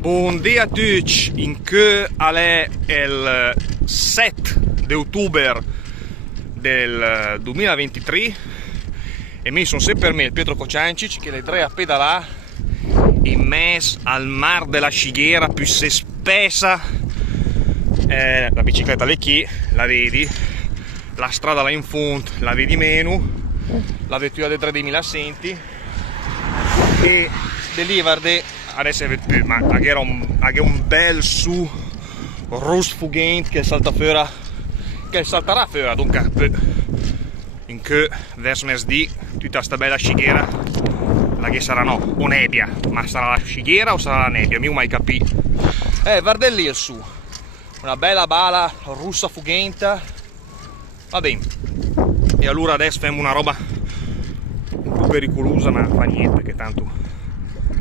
Buongiorno a tutti, in che è il 7 di ottobre del 2023 e mi sono sempre me il Pietro Kociancic che le tre a pedalare in mezzo al mar della Scighera più se spessa. La bicicletta lì chi la vedi, la strada là in fondo la vedi meno, la vettura di 3000 senti e di lì guarda adesso più, ma era un bel su rosfugente che salta fuori, che salterà fuori dunque in che verso mezzodì tutta sta bella Scighera la che sarà no, o nebbia, ma sarà la Scighera o sarà la nebbia, mi mai capì. Guarda lì il su, una bella bala russa fughenta, va bene. E allora adesso facciamo una roba un po' pericolosa, ma fa niente perché tanto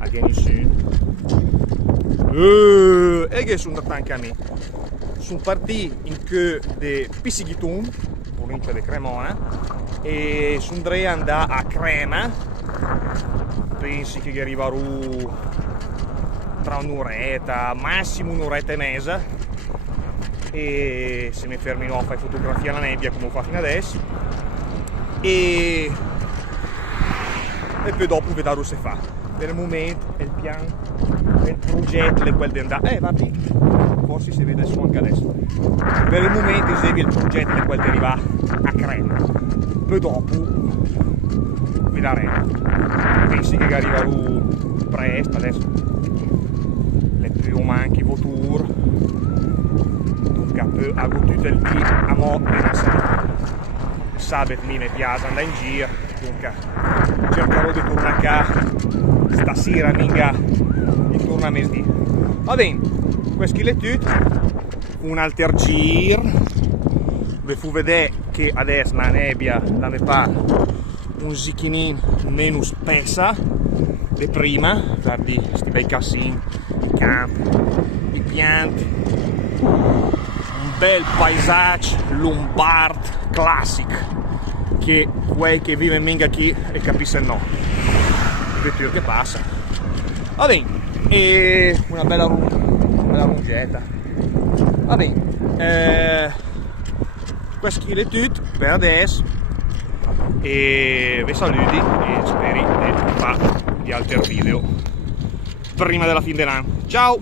vieni su. E che sono andato anche a me. Sono partito in che di Pissighiton, provincia di Cremona, e sono andato a Crema. Pensi che arriverò tra un'oretta, massimo un'oretta e mezza, e se mi fermino a fare fotografia alla nebbia come ho fatto fino adesso e poi dopo vedrò se fa. Per il momento il piano, il progetto è quello di andare, guardi, forse si vede su anche adesso. Per il momento il progetto è quello di arrivare a Crema, poi dopo vedremo. Pensi che arriverò presto adesso, le più manchi voture, dunque poi ho tutto il dì a mo' di una salita. Sabato mi piace andare in giro, dunque cercherò di tornare a casa stasera, minga, di torno a mezzodì. Va bene, questo è tutto, un altro giro, vi fu vedere che adesso la nebbia la ne fa un zicchinin meno spessa di prima, guardi questi bei cassini, i campi, i pianti, un bel paesaggio lombardo classico che quei che vive in minga qui e capisce no, il vetture che passa. Va bene, e una bella rungetta. Va bene, questo è tutto per adesso e vi saluti e speri di fare di altri video prima della fine dell'anno. Ciao!